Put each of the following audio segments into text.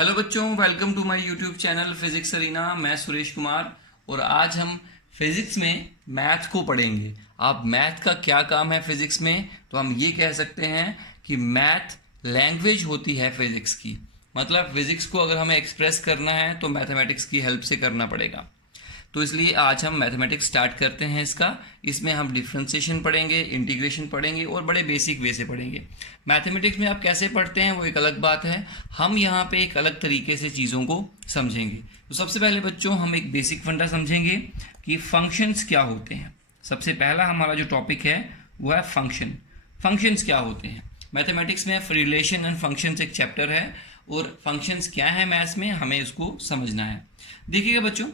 Hello बच्चों, welcome to my YouTube channel physics arena. मैं सुरेश कुमार और आज हम फिजिक्स में मैथ को पढ़ेंगे। आप मैथ का क्या काम है फिजिक्स में, तो हम ये कह सकते हैं कि मैथ लैंग्वेज होती है फिजिक्स की। मतलब फिजिक्स को अगर हमें एक्सप्रेस करना है तो मैथमेटिक्स की हेल्प से करना पड़ेगा। तो इसलिए आज हम मैथमेटिक्स स्टार्ट करते हैं इसमें हम डिफ्रेंशिएशन पढ़ेंगे, इंटीग्रेशन पढ़ेंगे और बड़े बेसिक वे से पढ़ेंगे। मैथमेटिक्स में आप कैसे पढ़ते हैं वो एक अलग बात है, हम यहाँ पे एक अलग तरीके से चीज़ों को समझेंगे। तो सबसे पहले बच्चों हम एक बेसिक फंडा समझेंगे कि फंक्शंस क्या होते हैं। सबसे पहला हमारा जो टॉपिक है वो है फंक्शन। फंक्शंस क्या होते हैं? मैथमेटिक्स में रिलेशन एंड फंक्शंस एक चैप्टर है और फंक्शंस क्या है मैथ्स में हमें उसको समझना है। देखिएगा बच्चों,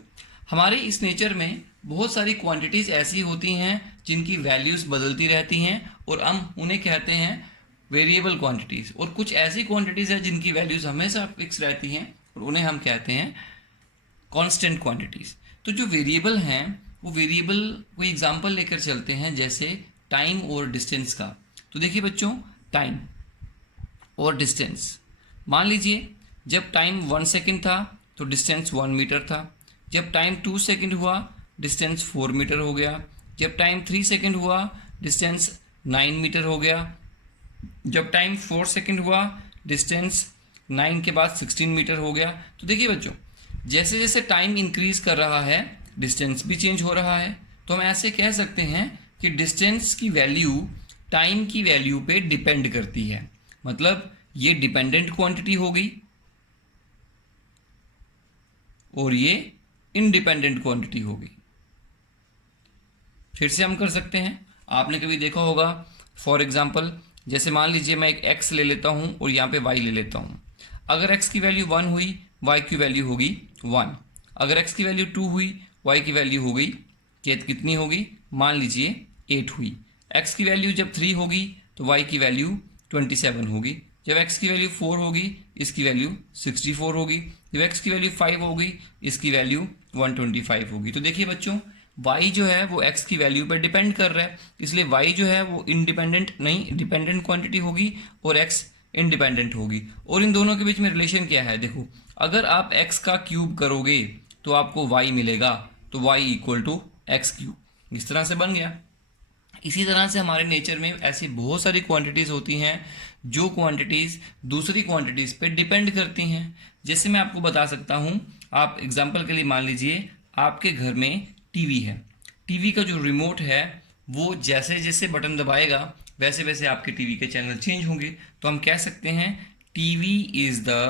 हमारे इस नेचर में बहुत सारी क्वांटिटीज़ ऐसी होती हैं जिनकी वैल्यूज़ बदलती रहती हैं और हम उन्हें कहते हैं वेरिएबल क्वांटिटीज़, और कुछ ऐसी क्वांटिटीज़ हैं जिनकी वैल्यूज़ हमेशा फिक्स रहती हैं और उन्हें हम कहते हैं कांस्टेंट क्वांटिटीज़। तो जो वेरिएबल हैं वो वेरिएबल कोई एग्जांपल लेकर चलते हैं, जैसे टाइम और डिस्टेंस का। तो देखिए बच्चों, टाइम और डिस्टेंस, मान लीजिए जब टाइम 1 सेकेंड था तो डिस्टेंस 1 मीटर था। जब टाइम 2 सेकेंड हुआ डिस्टेंस 4 मीटर हो गया। जब टाइम 3 सेकेंड हुआ डिस्टेंस 9 मीटर हो गया। जब टाइम 4 सेकेंड हुआ डिस्टेंस 9 के बाद 16 मीटर हो गया। तो देखिए बच्चों, जैसे जैसे टाइम इंक्रीज कर रहा है डिस्टेंस भी चेंज हो रहा है। तो हम ऐसे कह सकते हैं कि डिस्टेंस की वैल्यू टाइम की वैल्यू पे डिपेंड करती है। मतलब ये डिपेंडेंट क्वांटिटी होगी और ये इंडिपेंडेंट क्वांटिटी होगी। फिर से हम कर सकते हैं, आपने कभी देखा होगा, फॉर एग्जांपल जैसे मान लीजिए मैं एक x ले लेता हूं और यहाँ पे y ले लेता हूं। अगर x की वैल्यू 1 हुई y की वैल्यू होगी 1। अगर x की वैल्यू 2 हुई y की वैल्यू होगी कितनी होगी, मान लीजिए 8 हुई। x की वैल्यू जब 3 होगी तो y की वैल्यू 27 होगी। जब x की वैल्यू 4 होगी इसकी वैल्यू 64 होगी। जब x की वैल्यू 5 होगी इसकी वैल्यू 125 होगी। तो देखिए बच्चों, y जो है वो x की वैल्यू पर डिपेंड कर रहा है, इसलिए y जो है वो इंडिपेंडेंट नहीं डिपेंडेंट क्वांटिटी होगी और x इंडिपेंडेंट होगी। और इन दोनों के बीच में रिलेशन क्या है, देखो, अगर आप x का क्यूब करोगे तो आपको y मिलेगा, तो y equal to x cube, इस तरह से बन गया। इसी तरह से हमारे नेचर में ऐसी बहुत सारी क्वांटिटीज़ होती हैं जो क्वांटिटीज़ दूसरी क्वांटिटीज़ पे डिपेंड करती हैं। जैसे मैं आपको बता सकता हूँ, आप एग्जांपल के लिए मान लीजिए आपके घर में टीवी है। टीवी का जो रिमोट है वो जैसे जैसे बटन दबाएगा वैसे वैसे आपके टीवी के चैनल चेंज होंगे। तो हम कह सकते हैं TV is the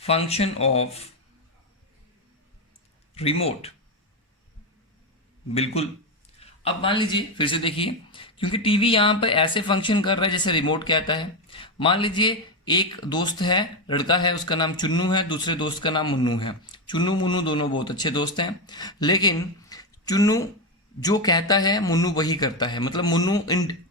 function of remote. बिल्कुल। अब मान लीजिए फिर से देखिए, क्योंकि टीवी यहाँ पर ऐसे फंक्शन कर रहा है जैसे रिमोट कहता है। मान लीजिए एक दोस्त है, लड़का है, उसका नाम चुन्नू है, दूसरे दोस्त का नाम मुन्नू है। चुन्नू मुन्नू दोनों बहुत अच्छे दोस्त हैं, लेकिन चुन्नू जो कहता है मुन्नू वही करता है। मतलब मुन्नू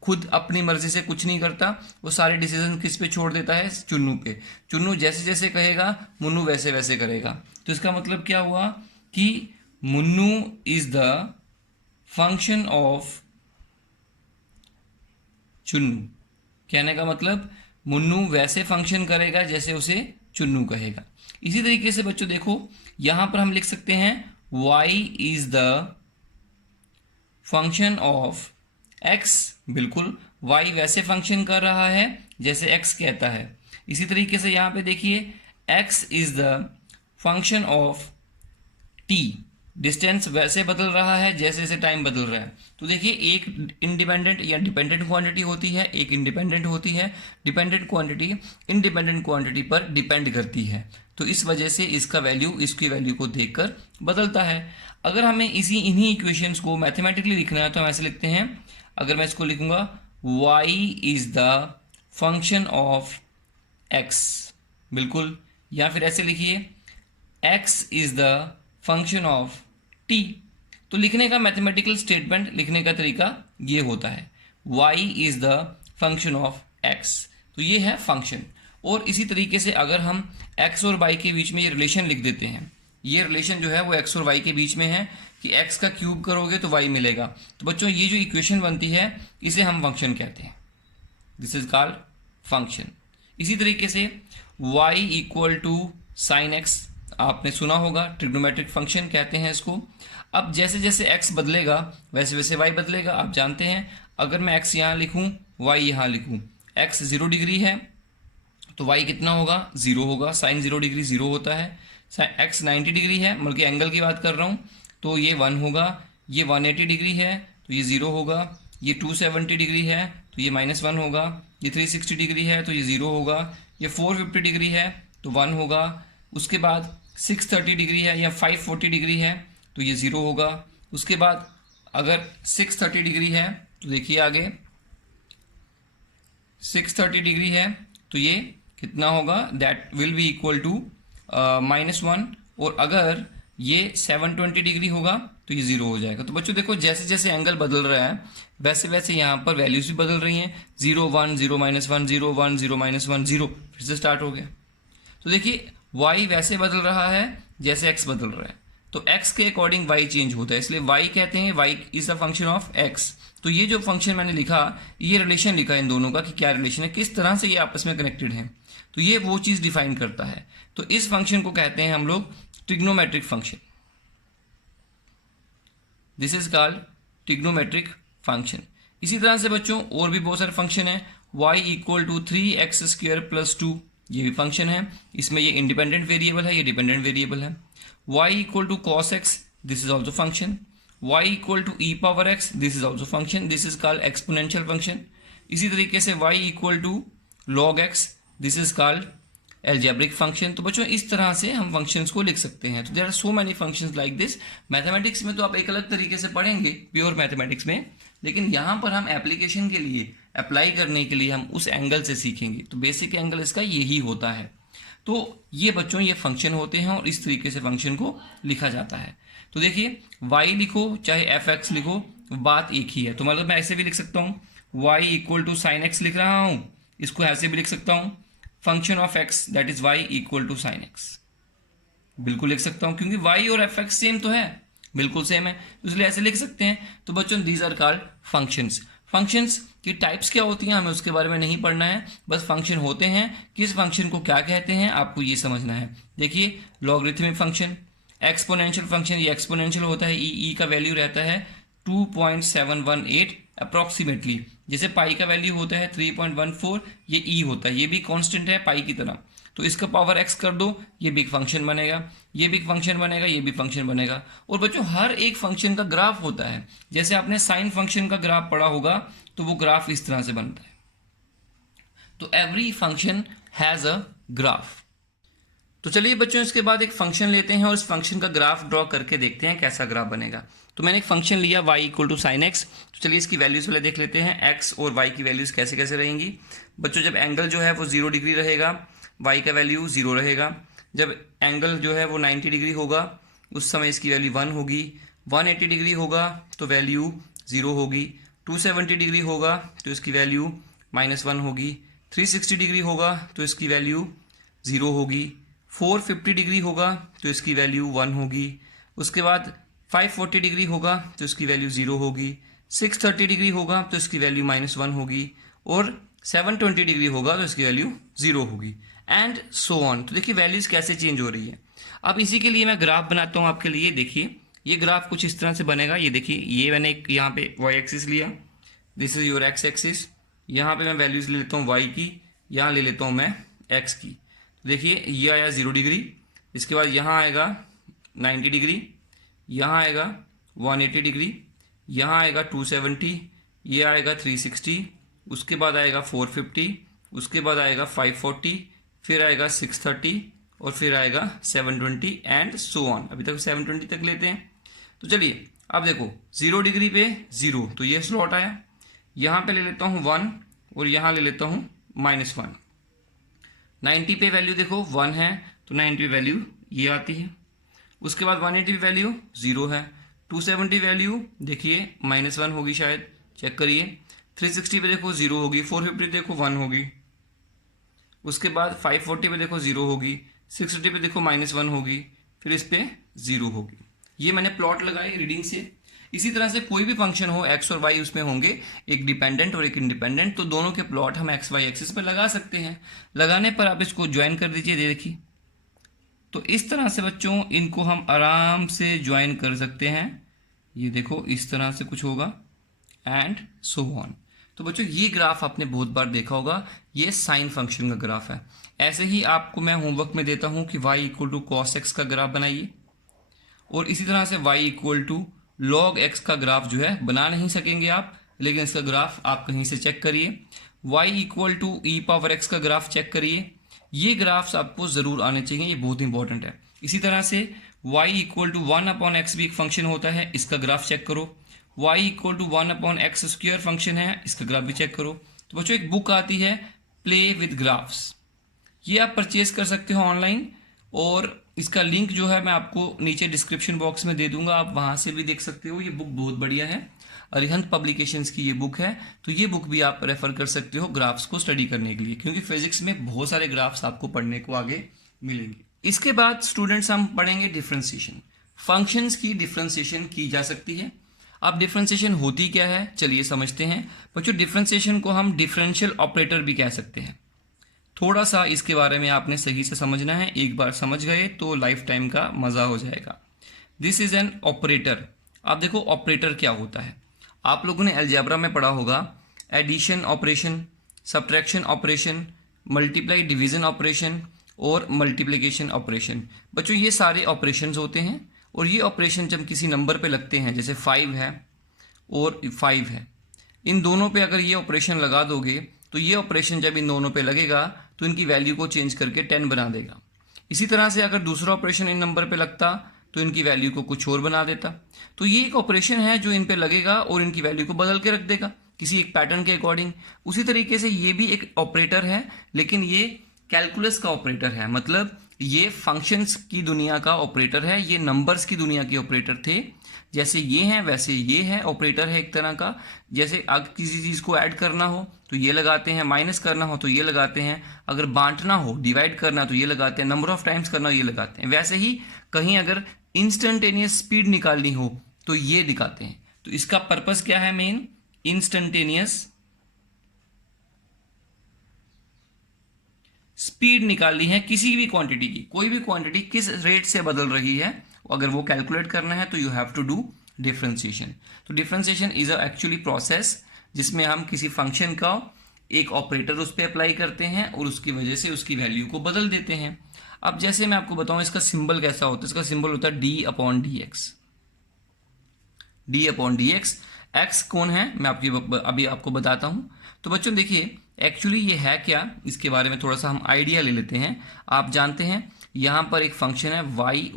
खुद अपनी मर्जी से कुछ नहीं करता, वो सारे डिसीजन किस पे छोड़ देता है, चुन्नू पे। चुन्नू जैसे जैसे कहेगा मुन्नू वैसे वैसे करेगा। तो इसका मतलब क्या हुआ कि Munnu is the function of Chunnu. कहने का मतलब मुन्नू वैसे फंक्शन करेगा जैसे उसे चुन्नू कहेगा। इसी तरीके से बच्चों देखो, यहां पर हम लिख सकते हैं y is the function of x। बिल्कुल, y वैसे फंक्शन कर रहा है जैसे x कहता है। इसी तरीके से यहां पे देखिए x is the function of t। Distance वैसे बदल रहा है जैसे जैसे टाइम बदल रहा है। तो देखिए, एक इंडिपेंडेंट या डिपेंडेंट क्वांटिटी होती है, एक इंडिपेंडेंट होती है। डिपेंडेंट क्वांटिटी इंडिपेंडेंट क्वांटिटी पर डिपेंड करती है, तो इस वजह से इसका वैल्यू इसकी वैल्यू को देखकर बदलता है। अगर हमें इन्हीं इक्वेशंस को मैथमेटिकली लिखना है तो हम ऐसे लिखते हैं, अगर मैं इसको लिखूंगा y is the function of x। बिल्कुल, या फिर ऐसे लिखिए x is the function of t। तो लिखने का मैथमेटिकल स्टेटमेंट लिखने का तरीका ये होता है, y is the function of x। तो ये है फंक्शन। और इसी तरीके से अगर हम x और y के बीच में ये रिलेशन लिख देते हैं, ये रिलेशन जो है वो x और y के बीच में है कि x का क्यूब करोगे तो y मिलेगा। तो बच्चों ये जो इक्वेशन बनती है इसे हम फंक्शन कहते हैं, दिस इज कॉल्ड फंक्शन। इसी तरीके से y equal to sine x, आपने सुना होगा, ट्रिग्नोमेट्रिक फंक्शन कहते हैं इसको। अब जैसे जैसे x बदलेगा वैसे वैसे y बदलेगा। आप जानते हैं अगर मैं x यहाँ लिखूँ y यहाँ लिखूँ, x 0 डिग्री है तो y कितना होगा, 0 होगा। साइन 0 डिग्री 0 होता है। x 90 डिग्री है, बल्कि एंगल की बात कर रहा हूँ, तो ये 1 होगा। ये 180 डिग्री है तो ये 0 होगा। ये 270 डिग्री है तो ये -1 होगा। ये 360 डिग्री है तो ये 0 होगा। ये 450 डिग्री है तो 1 होगा। उसके बाद 630 डिग्री है या 540 डिग्री है तो ये 0 होगा। उसके बाद अगर 630 डिग्री है तो देखिए आगे 630 डिग्री है तो ये कितना होगा, that will be equal to -1। और अगर ये 720 डिग्री होगा तो ये 0 हो जाएगा। तो बच्चों देखो जैसे जैसे एंगल बदल रहा है वैसे वैसे यहाँ पर वैल्यूज भी बदल रही हैं। 0 1 0 -1 0 1 0 -1 0 फिर से स्टार्ट हो गया। तो देखिए y वैसे बदल रहा है जैसे x बदल रहा है, तो x के अकॉर्डिंग y चेंज होता है, इसलिए y कहते हैं y is the function of x। तो ये जो फंक्शन मैंने लिखा, ये रिलेशन लिखा इन दोनों का कि क्या रिलेशन है, किस तरह से ये आपस में कनेक्टेड हैं, तो ये वो चीज़ डिफाइन करता है। तो इस फंक्शन को कहते हैं हम लोग trigonometric function. This is called trigonometric function. इसी तरह से बच्चों और भी बहुत सारे फंक्शन हैं। y इक्वल टू 3x² + 2, ये भी फंक्शन है। इसमें ये इंडिपेंडेंट वेरिएबल है, ये डिपेंडेंट वेरिएबल है। y equal to cos x, this is also function. y equal to e⁻x, this is also function, this is called exponential function. इसी तरीके से y equal to log x, this is called algebraic function. तो बच्चों इस तरह से हम functions को लिख सकते हैं। तो there are so many functions like this. Mathematics में तो आप एक अलग तरीके से पढ़ेंगे प्योर मैथमेटिक्स में, लेकिन यहाँ पर हम एप्लीकेशन के लिए, अप्लाई करने के लिए हम उस एंगल से सीखेंगे। तो बेसिक एंगल इसका यही होता है। तो ये बच्चों ये फंक्शन होते हैं और इस तरीके से फंक्शन को लिखा जाता है। तो देखिए y लिखो चाहे fx लिखो, बात एक ही है। तो मतलब मैं ऐसे भी लिख सकता हूँ, y equal to sine x लिख रहा हूँ, इसको ऐसे भी लिख सकता हूँ, function of x that is y equal to sine x, बिल्कुल लिख सकता हूँ क्योंकि y और fx सेम तो है, बिल्कुल सेम है, इसलिए ऐसे लिख सकते हैं। तो बच्चों these are called functions. Functions की टाइप्स क्या होती हैं हमें उसके बारे में नहीं पढ़ना है, बस फंक्शन होते हैं, किस फंक्शन को क्या कहते हैं आपको ये समझना है। देखिए लॉगरिथमिक फंक्शन, एक्सपोनेंशियल फंक्शन, ये एक्सपोनेंशियल होता है, ई का वैल्यू रहता है 2.718 अप्रॉक्सीमेटली। जैसे पाई का वैल्यू होता है 3.14, ये ई होता है, ये भी कांस्टेंट है पाई की तरह। तो इसका पावर एक्स कर दो, ये भी एक फंक्शन बनेगा, ये भी एक फंक्शन बनेगा, ये भी फंक्शन बनेगा। और बच्चों हर एक फंक्शन का ग्राफ होता है। जैसे आपने साइन फंक्शन का ग्राफ पढ़ा होगा तो वो ग्राफ इस तरह से बनता है। तो every function has a graph. तो चलिए बच्चों इसके बाद एक फंक्शन लेते हैं और इस फंक्शन का ग्राफ ड्रॉ करके देखते हैं कैसा ग्राफ बनेगा। तो मैंने एक फंक्शन लिया y equal to sine x. तो चलिए इसकी वैल्यूज पहले देख लेते हैं, x और y की वैल्यूज कैसे कैसे रहेंगी। बच्चों जब एंगल जो है वो 0 डिग्री रहेगा, y का वैल्यू 0 रहेगा। जब एंगल जो है वो 90 डिग्री होगा उस समय इसकी वैल्यू 1 होगी। 180 डिग्री होगा तो वैल्यू 0 होगी। 270 डिग्री होगा तो इसकी वैल्यू -1 होगी। 360 डिग्री होगा तो इसकी वैल्यू 0 होगी। 450 डिग्री होगा तो इसकी वैल्यू 1 होगी। उसके बाद 540 डिग्री होगा तो इसकी वैल्यू 0 होगी। 630 डिग्री होगा तो इसकी वैल्यू -1 होगी। और 720 डिग्री होगा तो इसकी वैल्यू 0 होगी, एंड सो ऑन। तो देखिए वैल्यूज कैसे चेंज हो रही है। अब इसी के लिए मैं ग्राफ बनाता हूँ आपके लिए। देखिए ये ग्राफ कुछ इस तरह से बनेगा। ये देखिए ये मैंने एक यहाँ पे y एक्सिस लिया, this is your x axis. यहाँ पे मैं वैल्यूज ले लेता हूँ y की, यहाँ ले लेता हूँ मैं x की। देखिए ये आया 0 डिग्री, इसके बाद यहाँ आएगा 90 डिग्री, यहाँ आएगा 180 डिग्री, यहाँ आएगा 270, ये आएगा 360, उसके बाद आएगा 450, उसके बाद आएगा 540, फिर आएगा 630 और फिर आएगा 720 एंड सो ऑन। अभी तक 720 तक लेते हैं। तो चलिए अब देखो 0 डिग्री पे 0, तो ये स्लॉट आया। यहाँ पे ले लेता हूँ 1 और यहाँ ले लेता हूँ -1। 90 पे वैल्यू देखो 1 है तो 90 पे वैल्यू ये आती है। उसके बाद 180 पे वैल्यू 0 है। 270 वैल्यू देखिए -1 होगी शायद, चेक करिए। 360 पे देखो 0 होगी। 450 देखो 1 होगी। उसके बाद 540 पे देखो 0 होगी। 660 पे देखो -1 होगी, फिर इस पे 0 होगी। ये मैंने प्लॉट लगाए रीडिंग से। इसी तरह से कोई भी फंक्शन हो एक्स और वाई उसमें होंगे, एक डिपेंडेंट और एक इंडिपेंडेंट, तो दोनों के प्लॉट हम एक्स वाई एक्सिस पर लगा सकते हैं। लगाने पर आप इसको ज्वाइन कर दीजिए, देखिए। तो इस तरह से बच्चों इनको हम आराम से ज्वाइन कर सकते हैं। ये देखो इस तरह से कुछ होगा एंड सो ऑन। तो बच्चों ये ग्राफ आपने बहुत बार देखा होगा, ये साइन फंक्शन का ग्राफ है। ऐसे ही आपको मैं होमवर्क में देता हूं कि y equal to cos x का ग्राफ बनाइए, और इसी तरह से y equal to log x का ग्राफ जो है बना नहीं सकेंगे आप, लेकिन इसका ग्राफ आप कहीं से चेक करिए। y equal to e power x का ग्राफ चेक करिए। ये ग्राफ्स आपको ज़रूर आने चाहिए, ये बहुत इंपॉर्टेंट है। इसी तरह से y इक्वल टू 1/x भी एक फंक्शन होता है, इसका ग्राफ चेक करो। y equal to 1/x square function है, इसका ग्राफ भी चेक करो। तो बच्चों एक बुक आती है प्ले विद ग्राफ्स, ये आप परचेज कर सकते हो ऑनलाइन, और इसका लिंक जो है मैं आपको नीचे डिस्क्रिप्शन बॉक्स में दे दूंगा, आप वहां से भी देख सकते हो। ये बुक बहुत बढ़िया है, अरिहंत पब्लिकेशंस की ये बुक है, तो ये बुक भी आप रेफर कर सकते हो ग्राफ्स को स्टडी करने के लिए, क्योंकि फिजिक्स में बहुत सारे ग्राफ्स आपको पढ़ने को आगे मिलेंगे। इसके बाद स्टूडेंट्स हम पढ़ेंगे डिफ्रेंसिएशन। फंक्शंस की डिफ्रेंसिएशन की जा सकती है। अब डिफ्रेंसिएशन होती क्या है चलिए समझते हैं। बच्चों डिफ्रेंसिएशन को हम डिफरेंशियल ऑपरेटर भी कह सकते हैं। थोड़ा सा इसके बारे में आपने सही से समझना है, एक बार समझ गए तो लाइफ टाइम का मजा हो जाएगा। This is an operator. आप देखो ऑपरेटर क्या होता है, आप लोगों ने अलजेब्रा में पढ़ा होगा addition operation, subtraction operation, multiply division operation और मल्टीप्लिकेशन ऑपरेशन। बच्चों ये सारे ऑपरेशंस होते हैं, और ये ऑपरेशन जब किसी नंबर पे लगते हैं, जैसे 5 है और 5 है, इन दोनों पे अगर ये ऑपरेशन लगा दोगे तो ये ऑपरेशन जब इन दोनों पे लगेगा तो इनकी वैल्यू को चेंज करके 10 बना देगा। इसी तरह से अगर दूसरा ऑपरेशन इन नंबर पे लगता तो इनकी वैल्यू को कुछ और बना देता। तो ये एक ऑपरेशन है जो इन पे लगेगा और इनकी वैल्यू को बदल के रख देगा किसी एक पैटर्न के अकॉर्डिंग। उसी तरीके से ये भी एक ऑपरेटर है, लेकिन ये कैलकुलस का ऑपरेटर है, मतलब ये फंक्शंस की दुनिया का ऑपरेटर है, ये नंबर्स की दुनिया के ऑपरेटर थे। जैसे ये हैं वैसे ये है, ऑपरेटर है एक तरह का। जैसे अगर किसी चीज़ को ऐड करना हो तो ये लगाते हैं, माइनस करना हो तो ये लगाते हैं, अगर बांटना हो डिवाइड करना तो ये लगाते हैं, नंबर ऑफ टाइम्स करना हो ये लगाते हैं। वैसे ही कहीं अगर इंस्टेंटेनियस स्पीड निकालनी हो तो ये दिखाते हैं। तो इसका पर्पस क्या है मेन, इंस्टेंटेनियस स्पीड निकालनी है किसी भी क्वांटिटी की, कोई भी क्वांटिटी किस रेट से बदल रही है, अगर वो कैलकुलेट करना है तो you have to do differentiation. तो differentiation is a actually process जिसमें हम किसी फंक्शन का एक ऑपरेटर उस पर अप्लाई करते हैं और उसकी वजह से उसकी वैल्यू को बदल देते हैं। अब जैसे मैं आपको बताऊं इसका सिंबल कैसा होता है, इसका सिंबल होता है d/dx। d/dx, x कौन है मैं अभी आपको बताता हूं। तो बच्चों देखिए एक्चुअली ये है क्या, इसके बारे में थोड़ा सा हम आइडिया ले लेते हैं। आप जानते हैं यहाँ पर एक फंक्शन है y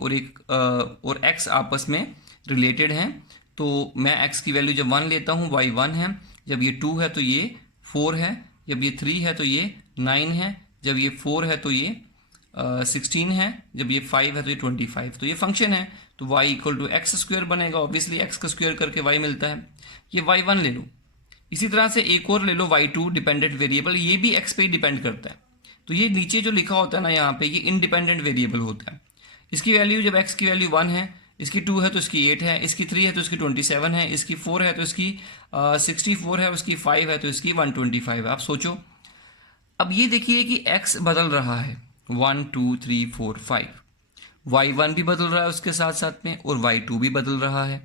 और x आपस में रिलेटेड हैं। तो मैं x की वैल्यू जब 1 लेता हूँ y 1 है, जब ये 2 है तो ये 4 है, जब ये 3 है तो ये 9 है, जब ये 4 है तो ये 16 है, जब ये 5 है तो ये 25। तो ये फंक्शन है, तो y equal to x square बनेगा। ऑब्वियसली x का स्क्वायर करके y मिलता है। ये y1 ले लो। इसी तरह से एक और ले लो y2 डिपेंडेंट वेरिएबल, ये भी x पे ही डिपेंड करता है। तो ये नीचे जो लिखा होता है ना यहाँ पे, ये इंडिपेंडेंट वेरिएबल होता है। इसकी वैल्यू जब x की वैल्यू 1 है, इसकी 2 है तो इसकी 8 है, इसकी 3 है तो इसकी 27 है, इसकी 4 है तो इसकी 64 है, उसकी 5 है तो इसकी 125 है। आप सोचो अब ये देखिए कि x बदल रहा है 1 2 3 4 5, y1 भी बदल रहा है उसके साथ साथ में, और y2 भी बदल रहा है।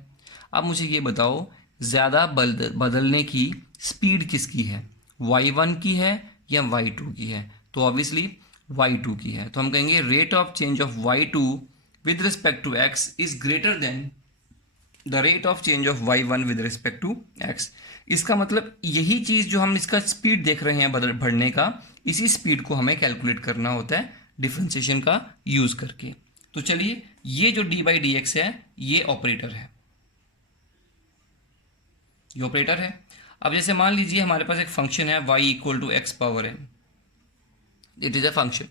अब मुझे ये बताओ ज़्यादा बदलने की स्पीड किसकी है, y1 की है या y2 की है? तो ऑब्वियसली y2 की है। तो हम कहेंगे rate of change of y2 with respect to x is greater than the rate of change of y1 with respect to x। इसका मतलब यही चीज़ जो हम इसका स्पीड देख रहे हैं बढ़ने का, इसी स्पीड को हमें कैलकुलेट करना होता है डिफरेंशिएशन का यूज़ करके। तो चलिए ये जो d/dx है ये ऑपरेटर है, ये ऑपरेटर है। अब जैसे मान लीजिए हमारे पास एक फंक्शन है y equal to x power n, it is a function.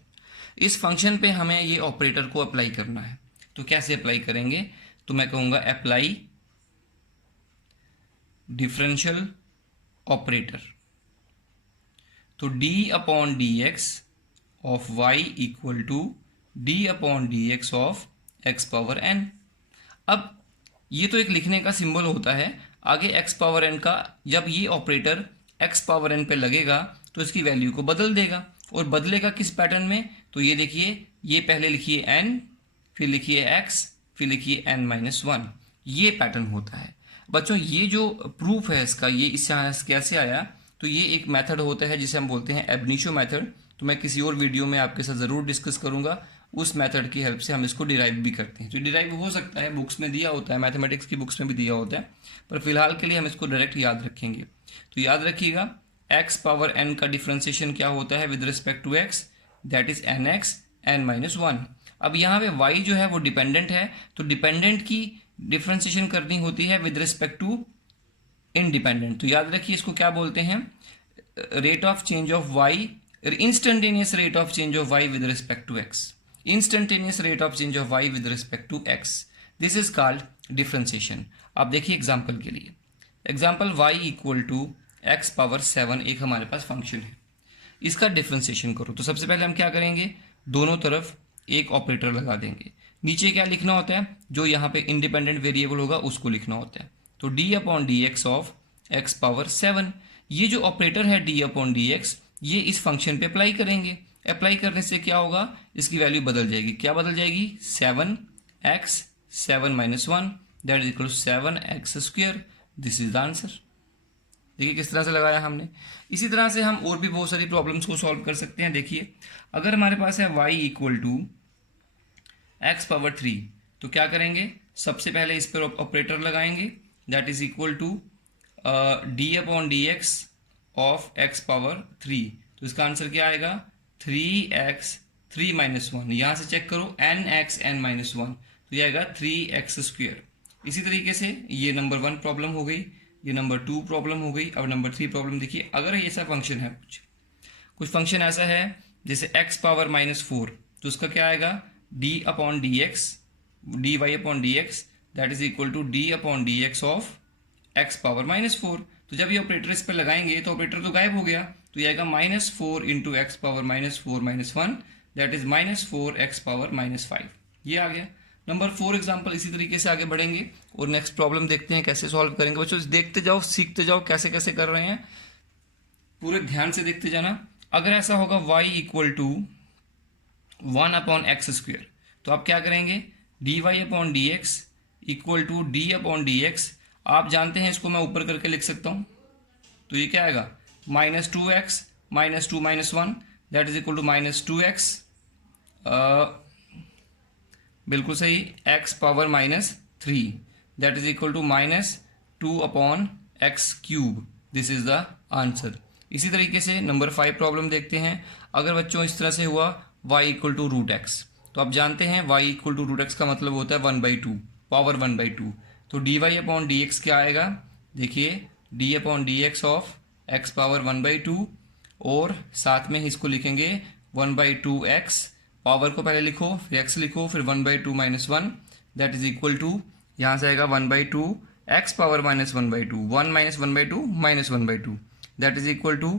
इस फंक्शन पे हमें ये ऑपरेटर को अप्लाई करना है। तो कैसे अप्लाई करेंगे, तो मैं कहूँगा अप्लाई डिफरेंशियल ऑपरेटर। तो d/dx of y equal to d/dx of x power n। अब ये तो एक लिखने का सिंबल होता है। आगे x पावर n का जब ये ऑपरेटर x पावर n पे लगेगा तो इसकी वैल्यू को बदल देगा, और बदलेगा किस पैटर्न में, तो ये देखिए, ये पहले लिखिए n, फिर लिखिए x, फिर लिखिए n-1, ये पैटर्न होता है। बच्चों ये जो प्रूफ है इसका, ये इससे कैसे आया, तो ये एक मेथड होता है जिसे हम बोलते हैं एब इनिशियो मेथड। तो मैं किसी और वीडियो में आपके साथ ज़रूर डिस्कस करूंगा। उस मेथड की हेल्प से हम इसको डिराइव भी करते हैं। तो डिराइव हो सकता है, बुक्स में दिया होता है, मैथमेटिक्स की बुक्स में भी दिया होता है, पर फिलहाल के लिए हम इसको डायरेक्ट याद रखेंगे। तो याद रखिएगा, x पावर n का डिफ्रेंसिएशन क्या होता है with respect to x, that is nx n-1। अब यहाँ पे y जो है वो डिपेंडेंट है, तो डिपेंडेंट की डिफ्रेंसिएशन करनी होती है विद रिस्पेक्ट टू इंडिपेंडेंट। तो याद रखिए इसको क्या बोलते हैं, rate of change of y, instantaneous rate of change of y with respect to x, instantaneous rate of change of y with respect to x, this is called differentiation. आप देखिए example के लिए, example y equal to x power 7 एक हमारे पास function है, इसका differentiation करो। तो सबसे पहले हम क्या करेंगे, दोनों तरफ एक ऑपरेटर लगा देंगे। नीचे क्या लिखना होता है, जो यहाँ पे इंडिपेंडेंट वेरिएबल होगा उसको लिखना होता है। तो d upon d x of x power 7, ये जो ऑपरेटर है d अपॉन डी एक्स, ये इस फंक्शन पे अप्लाई करेंगे। अप्लाई करने से क्या होगा, इसकी वैल्यू बदल जाएगी। क्या बदल जाएगी, 7x 7-1 that is equal to 7x square, this is the answer. देखिए किस तरह से लगाया हमने। इसी तरह से हम और भी बहुत सारी प्रॉब्लम्स को सॉल्व कर सकते हैं। देखिए अगर हमारे पास है y equal to x power 3, तो क्या करेंगे, सबसे पहले इस पर ऑपरेटर लगाएंगे, that is equal to d upon d x of x power 3। तो इसका आंसर क्या आएगा, 3x 3-1, यहाँ से चेक करो nx n-1, तो ये आएगा 3x स्क्वायर। इसी तरीके से ये नंबर 1 प्रॉब्लम हो गई, ये नंबर 2 प्रॉब्लम हो गई। अब नंबर 3 प्रॉब्लम देखिए, अगर ऐसा फंक्शन है, कुछ फंक्शन ऐसा है जैसे x पावर -4, तो उसका क्या आएगा, d upon d x, d y upon d x that is equal to d upon d x of x power -4। तो जब ये ऑपरेटर इस पर लगाएंगे तो ऑपरेटर तो गायब हो गया, तो ये आएगा -4 into x power -4-1 that is -4x power -5, ये आ गया। नंबर 4 एग्जाम्पल इसी तरीके से आगे बढ़ेंगे और नेक्स्ट प्रॉब्लम देखते हैं कैसे सॉल्व करेंगे। बच्चों देखते जाओ, सीखते जाओ कैसे कैसे कर रहे हैं, पूरे ध्यान से देखते जाना। अगर ऐसा होगा y equal to 1 upon x square, तो आप क्या करेंगे, d y upon d x equal to d upon d x. आप जानते हैं इसको मैं ऊपर करके लिख सकता हूँ, तो ये क्या आएगा, -2x -2-1 that is equal to -2x, बिल्कुल सही, x power -3 that is equal to -2 upon x cube, this is the answer. इसी तरीके से नंबर 5 प्रॉब्लम देखते हैं। अगर बच्चों इस तरह से हुआ y इक्वल टू √x, तो आप जानते हैं y इक्वल टू √x का मतलब होता है 1/2 पावर 1/2। तो dy अपॉन डी एक्स क्या आएगा, देखिए d upon d x of x power 1/2, और साथ में इसको लिखेंगे 1/2x, पावर को पहले लिखो फिर x लिखो फिर 1/2 -1 दैट इज इक्वल टू, यहाँ से आएगा 1/2 x power -1/2, 1 -1/2 -1/2 that is equal to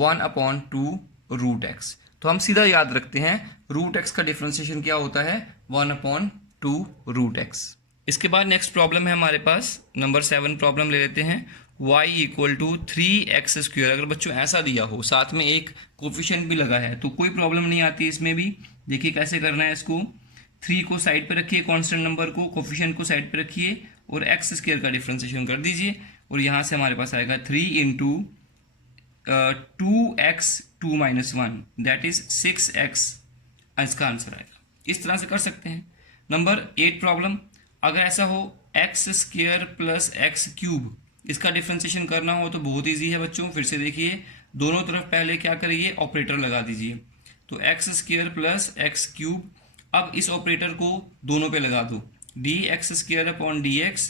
1/2 √x। तो हम सीधा याद रखते हैं √x का डिफ्रेंसिएशन क्या होता है, 1/2 √x। इसके बाद नेक्स्ट प्रॉब्लम है हमारे पास, नंबर 7 प्रॉब्लम ले लेते हैं, y equal to 3x square. अगर बच्चों ऐसा दिया हो, साथ में एक कोफिशिएंट भी लगा है, तो कोई प्रॉब्लम नहीं आती इसमें भी। देखिए कैसे करना है इसको, 3 को साइड पे रखिए, कांस्टेंट नंबर को, कोफिशिएंट को साइड पे रखिए और x स्क्वायर का डिफ्रेंसिएशन कर दीजिए, और यहाँ से हमारे पास आएगा 3 into 2x 2-1 that is 6x, इसका आंसर आएगा। इस तरह से कर सकते हैं। नंबर 8 प्रॉब्लम, अगर ऐसा हो x square plus x cube, इसका डिफ्रेंसिएशन करना हो तो बहुत ईजी है बच्चों। फिर से देखिए, दोनों तरफ पहले क्या करिए, ऑपरेटर लगा दीजिए, तो x square plus x cube. अब इस ऑपरेटर को दोनों पे लगा दो, d x square upon d x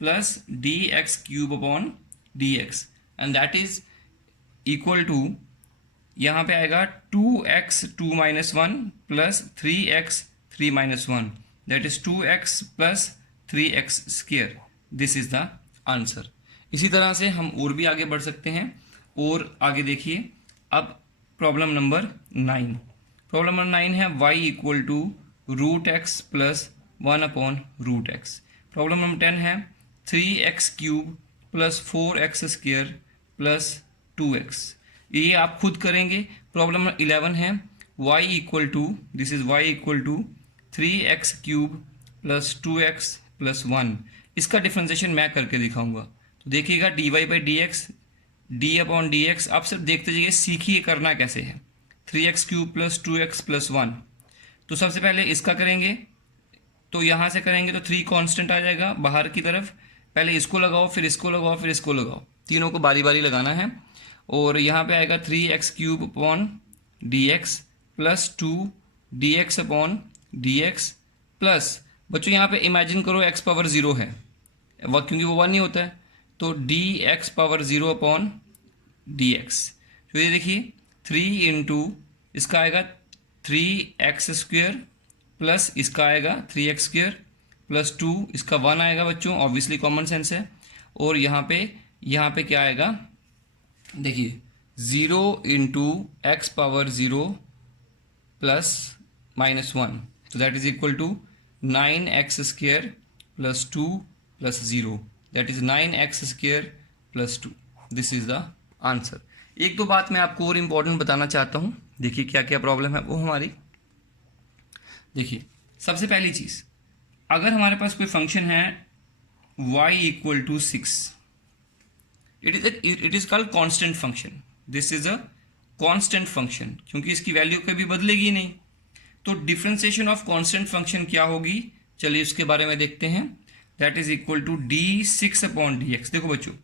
plus d x cube upon d x, and that is equal to, यहाँ पे आएगा 2x 2-1 plus 3x 3-1 that is 2x plus 3x square, this is the answer. इसी तरह से हम और भी आगे बढ़ सकते हैं। और आगे देखिए, अब प्रॉब्लम नंबर 9, प्रॉब्लम नंबर 9 है y equal to √x plus 1/√x। Problem number 10 है 3x cube plus 4x square plus 2x। ये आप खुद करेंगे। प्रॉब्लम नंबर 11 है y equal to, this is y equal to 3x cube plus 2x plus 1। इसका differentiation मैं करके दिखाऊंगा। तो देखिएगा dy by d x, d upon d x, आप सिर्फ देखते जाइए, सीखिए करना कैसे है। 3x cube plus 2x plus 1। तो सबसे पहले इसका करेंगे, तो यहाँ से करेंगे तो 3 कांस्टेंट आ जाएगा बाहर की तरफ। पहले इसको लगाओ, फिर इसको लगाओ, फिर इसको लगाओ, तीनों को बारी बारी लगाना है। और यहाँ पे आएगा 3x cube upon d x plus 2 D x upon d x plus, बच्चों यहाँ पे इमेजिन करो x पावर 0 है, क्योंकि वो 1 नहीं होता है, तो D x power 0 upon d x. तो ये देखिए 3 इंटू इसका आएगा 3x स्क्वेयर प्लस इसका आएगा 3x स्क्वेयर प्लस 2, इसका 1 आएगा बच्चों, ऑब्वियसली कॉमन सेंस है। और यहाँ पे क्या आएगा, देखिए 0 इंटू एक्स पावर 0 प्लस -1, तो that is equal to 9x square plus 2 plus 0, that is 9x square plus 2। This is the answer. एक दो बात मैं आपको और इम्पोर्टेंट बताना चाहता हूँ। देखिए क्या क्या प्रॉब्लम है वो हमारी। देखिए सबसे पहली चीज़, अगर हमारे पास कोई फंक्शन है y equal to 6, it is called constant function. This is a constant function, क्योंकि इसकी वैल्यू कभी बदलेगी नहीं। तो डिफरेंशिएशन ऑफ कांस्टेंट फंक्शन क्या होगी, चलिए उसके बारे में देखते हैं। That is equal to d6 upon dx। देखो बच्चों,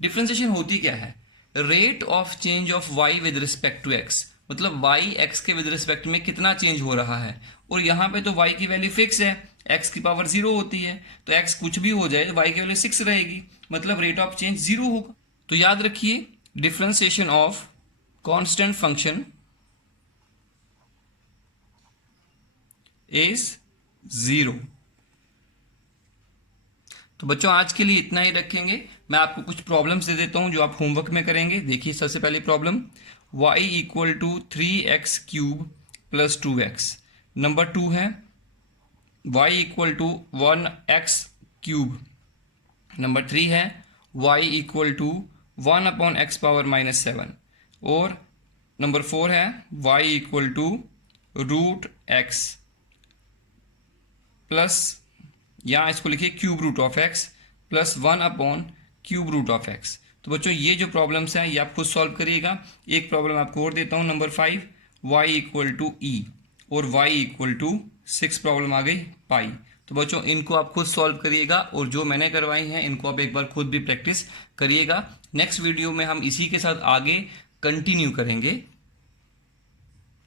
डिफरेंशिएशन होती क्या है, rate of change of y with respect to x, मतलब y x के विद रिस्पेक्ट में कितना चेंज हो रहा है। और यहाँ पे तो y की वैल्यू फिक्स है, x की पावर 0 होती है, तो x कुछ भी हो जाए तो y की वैल्यू 6 रहेगी, मतलब रेट ऑफ चेंज 0 होगा। तो याद रखिए differentiation of constant function is 0। तो बच्चों आज के लिए इतना ही रखेंगे। मैं आपको कुछ प्रॉब्लम्स दे देता हूं जो आप होमवर्क में करेंगे। देखिए सबसे पहली problem, y equal to 3x cube plus 2x। Number 2 है y equal to 1x cube. Number 3 है y equal to 1 upon x power -7। और नंबर 4 है y equal to root x plus, यहाँ इसको लिखिए cube root of x plus 1 upon cube root of x. तो बच्चों ये जो प्रॉब्लम्स हैं ये आप खुद सॉल्व करिएगा। एक प्रॉब्लम आपको और देता हूँ, नंबर 5 y इक्वल टू ई और y इक्वल टू 6 प्रॉब्लम आ गई पाई। तो बच्चों इनको आप खुद सॉल्व करिएगा और जो मैंने करवाई हैं इनको आप एक बार खुद भी प्रैक्टिस करिएगा। नेक्स्ट वीडियो में हम इसी के साथ आगे कंटिन्यू करेंगे।